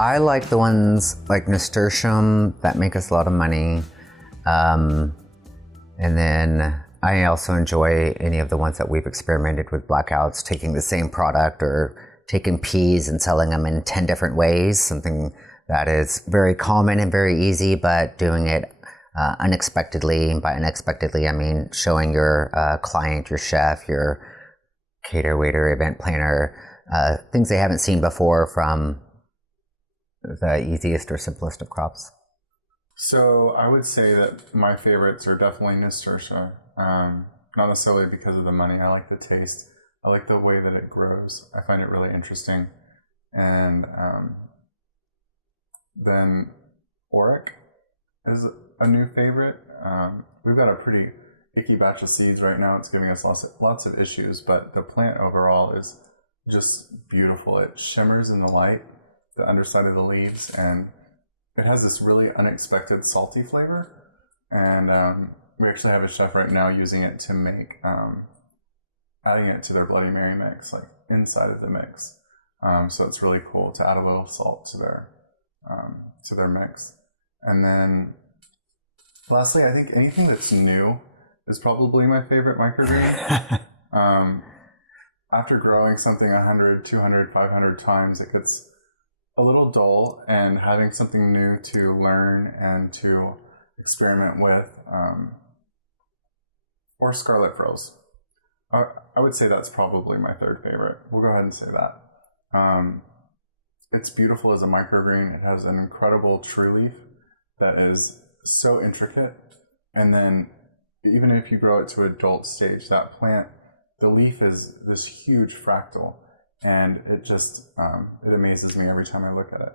I like the ones like nasturtium that make us a lot of money. And then I also enjoy any of the ones that we've experimented with blackouts, taking the same product or taking peas and selling them in 10 different ways, something that is very common and very easy, but doing it unexpectedly. And by unexpectedly, I mean showing your client, your chef, your cater, waiter, event planner, things they haven't seen before from the easiest or simplest of crops. So I would say that my favorites are definitely nasturtia. Not necessarily because of the money. I like the taste. I like the way that it grows. I find it really interesting. And then Oric is a new favorite. We've got a pretty icky batch of seeds right now. It's giving us lots of issues, but the plant overall is just beautiful. It shimmers in the light, the underside of the leaves, and it has this really unexpected salty flavor. And we actually have a chef right now using it to make, adding it to their Bloody Mary mix, like inside of the mix. So it's really cool to add a little salt to their mix. And then lastly, I think anything that's new is probably my favorite microgreen. After growing something 100, 200, 500 times, it gets a little dull, and having something new to learn and to experiment with, or scarlet frills. I would say that's probably my third favorite. We'll go ahead and say that. It's beautiful as a microgreen. It has an incredible true leaf that is so intricate. And then even if you grow it to adult stage, that plant, the leaf is this huge fractal. And it just, it amazes me every time I look at it.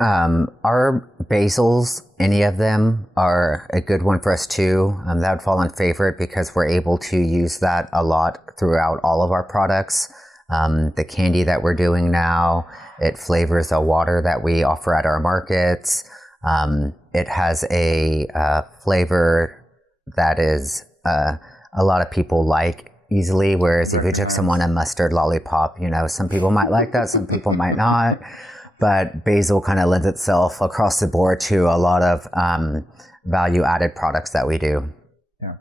Our basils, any of them, are a good one for us too. That would fall in favorite because we're able to use that a lot throughout all of our products. The candy that we're doing now, it flavors the water that we offer at our markets. It has a flavor that is a lot of people like easily, whereas if you took someone a mustard lollipop, you know, some people might like that, some people might not. But basil kind of lends itself across the board to a lot of value-added products that we do. Yeah.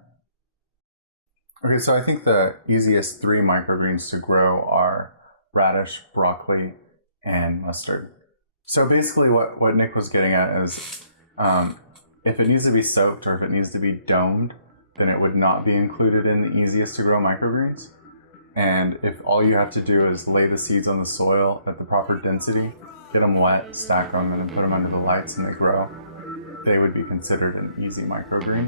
Okay, so I think the easiest 3 microgreens to grow are radish, broccoli, and mustard. So basically what Nick was getting at is if it needs to be soaked or if it needs to be domed, then it would not be included in the easiest to grow microgreens. And if all you have to do is lay the seeds on the soil at the proper density, get them wet, stack them, and then put them under the lights and they grow, they would be considered an easy microgreen.